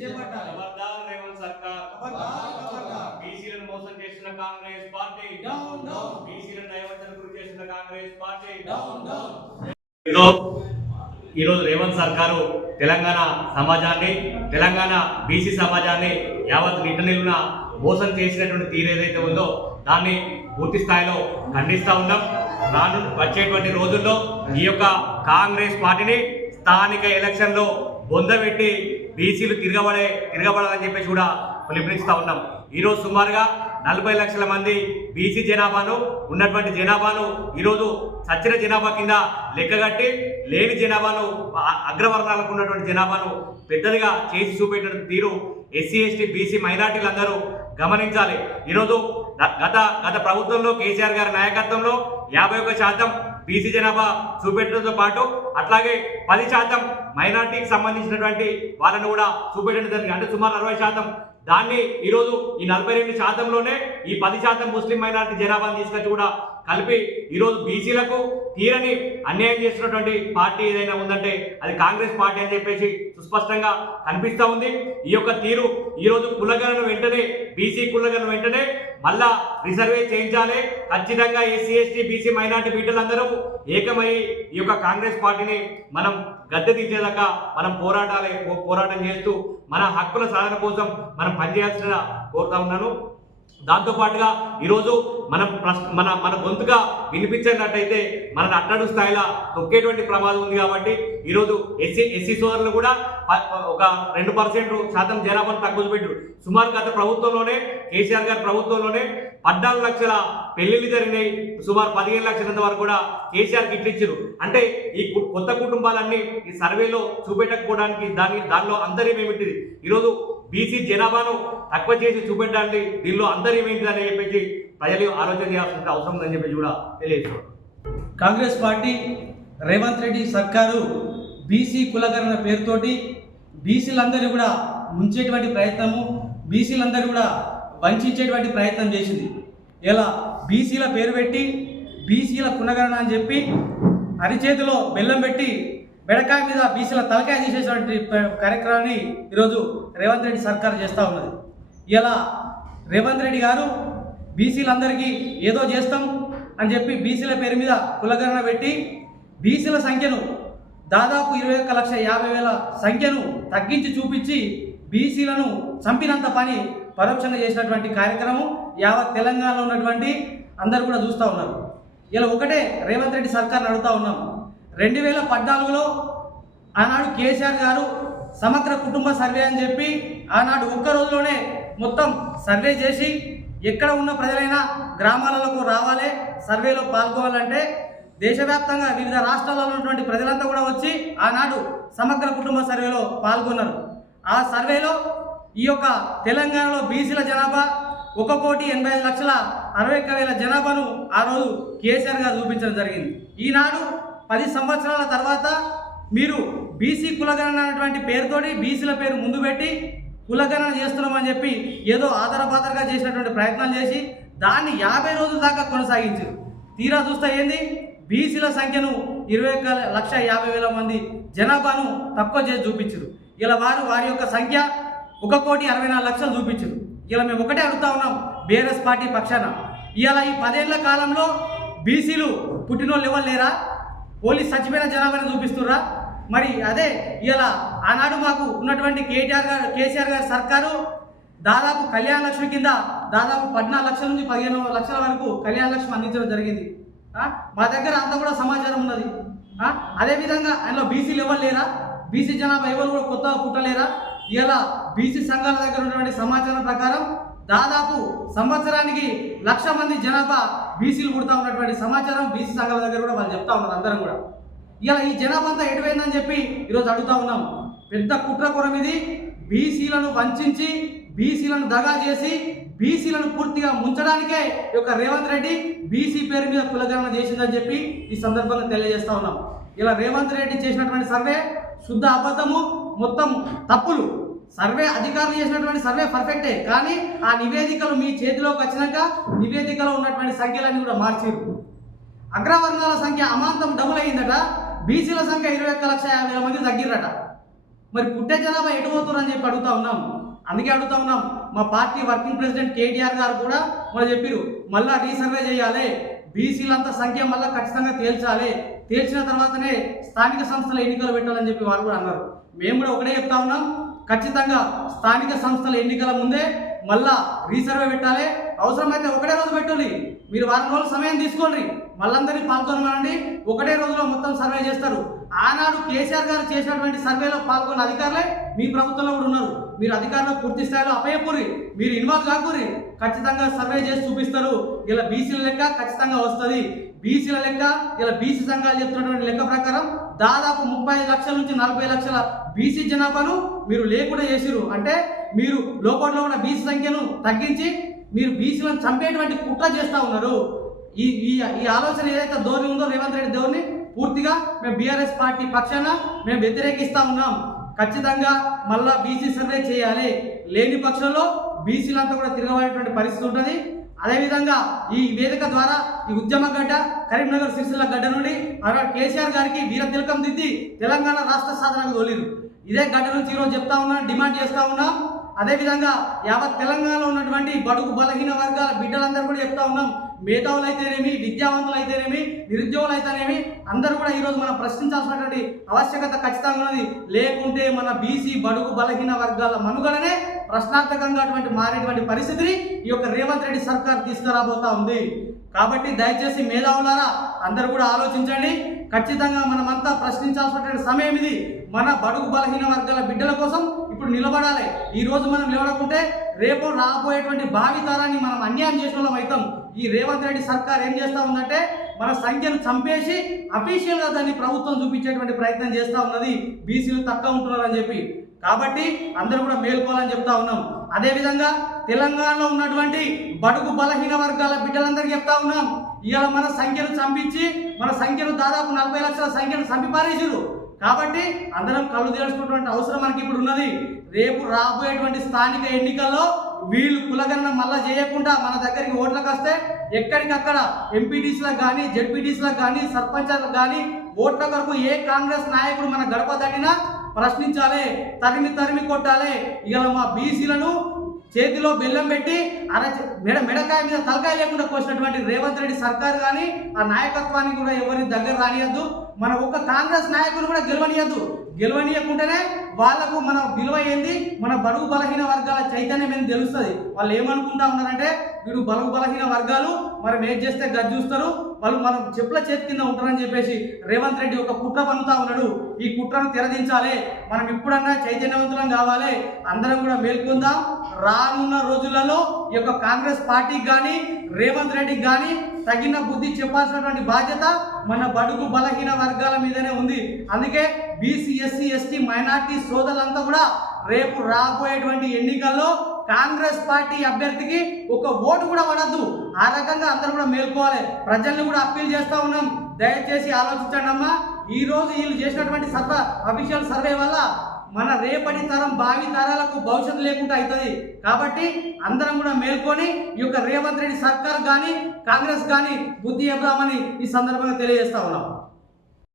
చేపట్టాలి మోసం చేసిన కాంగ్రెస్ పార్టీ డౌన్ డౌన్ బీసీలను దైవచన కాంగ్రెస్ పార్టీ డౌన్ డౌన్ ఏదో రేవంత్ సర్కారు తెలంగాణ సమాజాన్ని తెలంగాణ బీసీ సమాజాన్ని యావత్ నిట్టనిలున మోసం చేసినటువంటి తీరు ఏదైతే ఉందో దాన్ని పూర్తి స్థాయిలో ఖండిస్తూ ఉన్నాం రాను వచ్చేటువంటి రోజుల్లో ఈ యొక్క కాంగ్రెస్ పార్టీని స్థానిక ఎలక్షన్లో పెట్టి బీసీలు తిరగబడే తిరగబడాలని చెప్పేసి కూడా పిలుపునిస్తూ ఉన్నాం ఈరోజు సుమారుగా నలభై లక్షల మంది బీసీ జనాభాను ఉన్నటువంటి జనాభాను ఈరోజు సచ్చిన జనాభా కింద లెక్కగట్టి లేని జనాభాను అగ్రవర్ణాలకు ఉన్నటువంటి జనాభాను పెద్దలుగా చేసి చూపేట తీరు ఎస్సీ ఎస్టీ బీసీ మైనార్టీలందరూ గమనించాలి ఈరోజు గత గత ప్రభుత్వంలో కేసీఆర్ గారి నాయకత్వంలో యాభై ఒక్క శాతం బీసీ జనాభా చూపెట్టడంతో పాటు అట్లాగే పది శాతం మైనార్టీకి సంబంధించినటువంటి వాళ్ళని కూడా చూపెట్టడం జరిగింది అంటే సుమారు అరవై శాతం దాన్ని ఈరోజు ఈ నలభై రెండు శాతంలోనే ఈ పది శాతం ముస్లిం మైనార్టీ జనాభాను తీసుకొచ్చి కూడా కలిపి ఈరోజు బీసీలకు తీరని అన్యాయం చేస్తున్నటువంటి పార్టీ ఏదైనా ఉందంటే అది కాంగ్రెస్ పార్టీ అని చెప్పేసి సుస్పష్టంగా కనిపిస్తూ ఉంది ఈ యొక్క తీరు ఈరోజు కులగలను వెంటనే బీసీ కులగలను వెంటనే మళ్ళా రిజర్వే చేయించాలి ఖచ్చితంగా ఎస్సీ ఎస్టీ బీసీ మైనార్టీ బిడ్డలందరూ ఏకమై ఈ యొక్క కాంగ్రెస్ పార్టీని మనం గద్దె తీసేదాకా మనం పోరాటాలే పోరాటం చేస్తూ మన హక్కుల సాధన కోసం మనం పనిచేయాల్సిన కోరుతా ఉన్నాను దాంతో పాటుగా ఈరోజు మనం మన మన గొంతుగా వినిపించినట్టయితే మనల్ని అట్టడు స్థాయిలో తొక్కేటువంటి ప్రమాదం ఉంది కాబట్టి ఈరోజు ఎస్సీ ఎస్సీ సోదరులు కూడా ఒక రెండు పర్సెంట్ శాతం జనాభాను తక్కువ సుమారు గత ప్రభుత్వంలోనే కేసీఆర్ గారి ప్రభుత్వంలోనే పద్నాలుగు లక్షల పెళ్లిళ్ళు జరిగినాయి సుమారు పదిహేను లక్షల వరకు కూడా కేసీఆర్ కిట్లు ఇచ్చారు అంటే ఈ కొత్త కుటుంబాలన్నీ ఈ సర్వేలో చూపెట్టకపోవడానికి దాని దానిలో అందరం ఏమిటిది ఈరోజు బీసీ జనాభాను తక్కువ చేసి చూపెట్టడానికి దీనిలో అందరం ఏంటిది అని చెప్పేసి ప్రజలు ఆలోచన చేయాల్సిన అవసరం ఉందని చెప్పేసి కూడా తెలియజేస్తున్నారు కాంగ్రెస్ పార్టీ రేవంత్ రెడ్డి సర్కారు బీసీ కులకరణ పేరుతోటి బీసీలందరూ కూడా ముంచేటువంటి ప్రయత్నము బీసీలందరూ కూడా వంచేటువంటి ప్రయత్నం చేసింది ఇలా బీసీల పేరు పెట్టి బీసీల కునగరణ అని చెప్పి అరిచేతిలో బెల్లం పెట్టి బెడకాయ మీద బీసీల తలకాయ తీసేటువంటి కార్యక్రమాన్ని ఈరోజు రేవంత్ రెడ్డి సర్కార్ చేస్తూ ఉన్నది ఇలా రేవంత్ రెడ్డి గారు బీసీలందరికీ ఏదో చేస్తాం అని చెప్పి బీసీల పేరు మీద కులగణన పెట్టి బీసీల సంఖ్యను దాదాపు ఇరవై ఒక్క లక్ష యాభై వేల సంఖ్యను తగ్గించి చూపించి బీసీలను చంపినంత పని పరోక్షంగా చేసినటువంటి కార్యక్రమం యావత్ తెలంగాణలో ఉన్నటువంటి అందరు కూడా చూస్తూ ఉన్నారు ఇలా ఒకటే రేవంత్ రెడ్డి సర్కార్ నడుతూ ఉన్నాం రెండు వేల పద్నాలుగులో ఆనాడు కేసీఆర్ గారు సమగ్ర కుటుంబ సర్వే అని చెప్పి ఆనాడు ఒక్క రోజులోనే మొత్తం సర్వే చేసి ఎక్కడ ఉన్న ప్రజలైనా గ్రామాలలోకి రావాలి సర్వేలో పాల్గొనాలంటే దేశవ్యాప్తంగా వివిధ రాష్ట్రాలలో ఉన్నటువంటి ప్రజలంతా కూడా వచ్చి ఆనాడు సమగ్ర కుటుంబ సర్వేలో పాల్గొన్నారు ఆ సర్వేలో ఈ యొక్క తెలంగాణలో బీసీల జనాభా ఒక కోటి ఎనభై ఐదు లక్షల అరవై ఒక్క వేల జనాభాను ఆ రోజు కేసీఆర్ గారు చూపించడం జరిగింది ఈనాడు పది సంవత్సరాల తర్వాత మీరు బీసీ కులగణన అనేటువంటి పేరుతోటి బీసీల పేరు ముందు పెట్టి కులగణన చేస్తున్నామని చెప్పి ఏదో ఆధారపాతరగా చేసినటువంటి ప్రయత్నాలు చేసి దాన్ని యాభై రోజుల దాకా కొనసాగించారు తీరా చూస్తే ఏంది బీసీల సంఖ్యను ఇరవై ఒక్క లక్ష యాభై వేల మంది జనాభాను తక్కువ చేసి చూపించారు ఇలా వారు వారి యొక్క సంఖ్య ఒక కోటి అరవై నాలుగు లక్షలు చూపించారు ఇలా మేము ఒకటే అడుగుతా ఉన్నాం బీఆర్ఎస్ పార్టీ పక్షాన ఇలా ఈ పదేళ్ల కాలంలో బీసీలు పుట్టినోళ్ళు ఎవరు లేరా పోలీస్ చచ్చిపోయిన జనాభాని చూపిస్తుర్రా మరి అదే ఇలా ఆనాడు మాకు ఉన్నటువంటి కేటీఆర్ గారు కేసీఆర్ గారి సర్కారు దాదాపు కళ్యాణ లక్ష్మి కింద దాదాపు పద్నాలుగు లక్షల నుంచి పదిహేను లక్షల వరకు కళ్యాణ లక్ష్మి అందించడం జరిగింది మా దగ్గర అంతా కూడా సమాచారం ఉన్నది అదేవిధంగా ఆయనలో బీసీలు ఎవరు లేరా బీసీ జనాభా ఎవరు కూడా కొత్తగా పుట్టలేరా ఇలా బీసీ సంఘాల దగ్గర ఉన్నటువంటి సమాచారం ప్రకారం దాదాపు సంవత్సరానికి లక్ష మంది జనాభా బీసీలు పుడతా ఉన్నటువంటి సమాచారం బీసీ సంఘాల దగ్గర కూడా వాళ్ళు చెప్తా ఉన్నారు అందరం కూడా ఇలా ఈ జనాభా అంతా ఎటువైందని చెప్పి ఈరోజు అడుగుతా ఉన్నాం పెద్ద కుట్రకురం ఇది బీసీలను వంచి బీసీలను దగా చేసి బీసీలను పూర్తిగా ముంచడానికే ఈ యొక్క రేవంత్ రెడ్డి బీసీ పేరు మీద కులగణన చేసిందని చెప్పి ఈ సందర్భంగా తెలియజేస్తా ఉన్నాం ఇలా రేవంత్ రెడ్డి చేసినటువంటి సర్వే శుద్ధ అబద్ధము మొత్తం తప్పులు సర్వే అధికారులు చేసినటువంటి సర్వే పర్ఫెక్టే కానీ ఆ నివేదికలు మీ చేతిలోకి వచ్చినాక నివేదికలో ఉన్నటువంటి సంఖ్యలన్నీ కూడా మార్చారు అగ్రవర్ణాల సంఖ్య అమాంతం డబుల్ అయిందట బీసీల సంఖ్య ఇరవై ఒక్క లక్ష యాభై వేల మంది తగ్గిర్రట మరి పుట్టే జనాభా ఎటు అని చెప్పి అడుగుతా ఉన్నాం అందుకే అడుగుతా ఉన్నాం మా పార్టీ వర్కింగ్ ప్రెసిడెంట్ కేటీఆర్ గారు కూడా మరి చెప్పారు మళ్ళీ రీసర్వే చేయాలి బీసీలంతా సంఖ్య మళ్ళీ ఖచ్చితంగా తేల్చాలి తేల్చిన తర్వాతనే స్థానిక సంస్థల ఎన్నికలు పెట్టాలని చెప్పి వారు కూడా అన్నారు మేము కూడా ఒకటే చెప్తా ఉన్నాం ఖచ్చితంగా స్థానిక సంస్థల ఎన్నికల ముందే మళ్ళా రీసర్వే పెట్టాలి అవసరమైతే ఒకటే రోజు పెట్టండి మీరు వారం రోజులు సమయం తీసుకోండి మళ్ళందరినీ పాల్గొనమనండి ఒకటే రోజులో మొత్తం సర్వే చేస్తారు ఆనాడు కేసీఆర్ గారు చేసినటువంటి సర్వేలో పాల్గొన్న అధికారులే మీ ప్రభుత్వంలో కూడా ఉన్నారు మీరు అధికారులు పూర్తి స్థాయిలో అపయపూరి మీరు ఇన్వాల్వ్ కాకూరి ఖచ్చితంగా సర్వే చేసి చూపిస్తారు ఇలా బీసీల లెక్క ఖచ్చితంగా వస్తుంది బీసీల లెక్క ఇలా బీసీ సంఘాలు చెప్తున్నటువంటి లెక్క ప్రకారం దాదాపు ముప్పై లక్షల నుంచి నలభై లక్షల బీసీ జనాభాను మీరు లేకుండా చేసిరు అంటే మీరు లోపట్లో ఉన్న బీసీ సంఖ్యను తగ్గించి మీరు బీసీలను చంపేటువంటి కుట్ర చేస్తూ ఉన్నారు ఈ ఈ ఈ ఆలోచన ఏదైతే ధోరణి ఉందో రేవంత్ రెడ్డి ధోరణి పూర్తిగా మేము బీఆర్ఎస్ పార్టీ పక్షాన మేము వ్యతిరేకిస్తూ ఉన్నాం ఖచ్చితంగా మళ్ళా బీసీ సర్వే చేయాలి లేని పక్షంలో బీసీలంతా కూడా తిరగబడేటువంటి పరిస్థితి ఉంటుంది అదేవిధంగా ఈ వేదిక ద్వారా ఈ ఉద్యమ గడ్డ కరీంనగర్ సిరిసిల్ల గడ్డ నుండి కేసీఆర్ గారికి వీర తిలకం దిద్ది తెలంగాణ రాష్ట్ర సాధనకు తోలిరు ఇదే గడ్డ నుంచి ఈరోజు చెప్తా ఉన్నా డిమాండ్ చేస్తా ఉన్నా అదేవిధంగా యావత్ తెలంగాణలో ఉన్నటువంటి బడుగు బలహీన వర్గాల బిడ్డలందరూ కూడా చెప్తా ఉన్నాం మేధావులు అయితేనేమి విద్యావంతులు అయితేనేమి నిరుద్యోగులు అయితేనేమి అందరూ కూడా ఈరోజు మనం ప్రశ్నించాల్సినటువంటి ఆవశ్యకత ఖచ్చితంగా ఉన్నది లేకుంటే మన బీసీ బడుగు బలహీన వర్గాల మనుగడనే ప్రశ్నార్థకంగా అటువంటి మారేటువంటి పరిస్థితిని ఈ యొక్క రేవంత్ రెడ్డి సర్కార్ తీసుకురాబోతా ఉంది కాబట్టి దయచేసి మేధావులారా అందరూ కూడా ఆలోచించండి ఖచ్చితంగా మనమంతా ప్రశ్నించాల్సినటువంటి సమయం ఇది మన బడుగు బలహీన వర్గాల బిడ్డల కోసం ఇప్పుడు నిలబడాలి ఈ రోజు మనం నిలబడకుంటే రేపు రాబోయేటువంటి భావితరాన్ని మనం అన్యాయం చేసిన వాళ్ళం అవుతాం ఈ రేవంత్ రెడ్డి సర్కార్ ఏం చేస్తూ ఉందంటే మన సంఖ్యను చంపేసి అఫీషియల్గా దాన్ని ప్రభుత్వం చూపించేటువంటి ప్రయత్నం చేస్తూ ఉన్నది బీసీలు తక్కువ ఉంటున్నారని చెప్పి కాబట్టి అందరూ కూడా మేల్కోవాలని చెప్తా ఉన్నాం అదేవిధంగా తెలంగాణలో ఉన్నటువంటి బడుగు బలహీన వర్గాల బిడ్డలందరికీ చెప్తా ఉన్నాం ఇవాళ మన సంఖ్యను చంపించి మన సంఖ్యను దాదాపు నలభై లక్షల సంఖ్యను చంపి పారేసారు కాబట్టి అందరం కళ్ళు తెలుసుకున్నటువంటి అవసరం మనకి ఇప్పుడు ఉన్నది రేపు రాబోయేటువంటి స్థానిక ఎన్నికల్లో వీళ్ళు కులగన్న మళ్ళా చేయకుండా మన దగ్గరికి ఓట్లకు వస్తే ఎక్కడికక్కడ ఎంపీటీసీలకు కానీ జెడ్పీటీసీలకు కానీ సర్పంచ్లకు కానీ ఓట్ల కొరకు ఏ కాంగ్రెస్ నాయకుడు మన గడప తగినా ప్రశ్నించాలి తరిమి తరిమి కొట్టాలి ఇలా మా బీసీలను చేతిలో బెల్లం పెట్టి అర మెడ మెడకాయ మీద తలకాయ లేకుండా కోసినటువంటి రేవంత్ రెడ్డి సర్కారు కానీ ఆ నాయకత్వానికి కూడా ఎవరిని దగ్గర రానియద్దు మన ఒక్క కాంగ్రెస్ నాయకులు కూడా గెలవనియద్దు గెలవనియకుంటేనే వాళ్ళకు మన విలువ ఏంది మన బరువు బలహీన వర్గాల చైతన్యం ఏం తెలుస్తుంది వాళ్ళు ఏమనుకుంటా ఉన్నారంటే వీడు బరువు బలహీన వర్గాలు మరి మేం చేస్తే గది చూస్తారు వాళ్ళు మనం చెప్పుల చేతి కింద ఉంటారని చెప్పేసి రేవంత్ రెడ్డి ఒక కుట్ర పన్నుతా ఉన్నాడు ఈ కుట్రను తెరదించాలి మనం ఇప్పుడన్నా చైతన్యవంతులం కావాలి అందరం కూడా మేల్కొందాం రానున్న రోజులలో ఈ యొక్క కాంగ్రెస్ పార్టీకి కానీ రేవంత్ రెడ్డికి కానీ తగిన బుద్ధి చెప్పాల్సినటువంటి బాధ్యత మన బడుగు బలహీన వర్గాల మీదనే ఉంది అందుకే బీసీ ఎస్సీ ఎస్టీ మైనార్టీ సోదరులంతా కూడా రేపు రాబోయేటువంటి ఎన్నికల్లో కాంగ్రెస్ పార్టీ అభ్యర్థికి ఒక ఓటు కూడా పడద్దు ఆ రకంగా అందరూ కూడా మేల్కోవాలి ప్రజల్ని కూడా అప్పీల్ చేస్తూ ఉన్నాం దయచేసి ఆలోచించండి ఈ ఈరోజు వీళ్ళు చేసినటువంటి సర్వ అఫీషియల్ సర్వే వల్ల మన రేపటి తరం భావి తరాలకు భవిష్యత్తు లేకుండా అవుతుంది కాబట్టి అందరం కూడా మేల్కొని ఈ యొక్క రేవంత్ రెడ్డి సర్కార్ కానీ కాంగ్రెస్ కానీ బుద్ధి చెబుదామని ఈ సందర్భంగా తెలియజేస్తా ఉన్నాం